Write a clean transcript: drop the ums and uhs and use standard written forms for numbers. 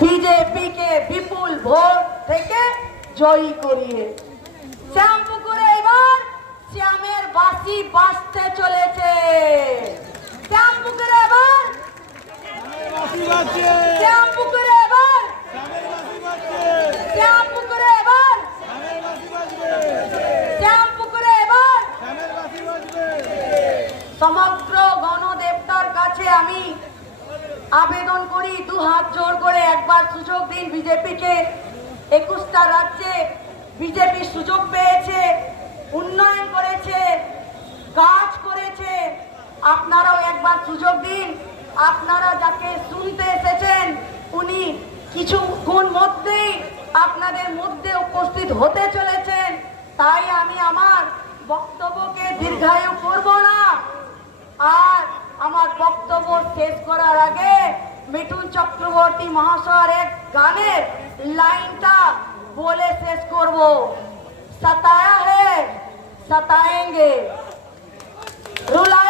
বিজেপিকে বিপুল ভোট থেকে জয়ী করিয়ে শ্যামপুকুরে এবার শ্যামের বাঁশি বাজতে চলেছে। শ্যামপুকুরে এবার শ্যামপুকুরে এবার শ্যামপুকুরে এবার শ্যামপুকুরে এবার সমগ্র গণদেবতার কাছে আমি আবেদন করি, দু হাত জোর করে একবার সুযোগ দিন বিজেপিকে। 21টা রাজ্যে বিজেপি সুযোগ পেয়েছে, উন্নয়ন করেছে, কাজ করেছে। আপনারাও একবার সুযোগ দিন। আপনারা যাকে শুনতে এসেছেন উনি কিছুক্ষণ মধ্যেই আপনাদের মধ্যে উপস্থিত হতে চলেছেন। তাই আমি আমার বক্তব্যকে দীর্ঘায়ু করব না। আর আমার বক্তব্য শেষ করার আগে মিঠুন চক্রবর্তী মহাশয়ের এক গানের লাইনটা বলে শেষ করব। सताया है सताएंगे, रुला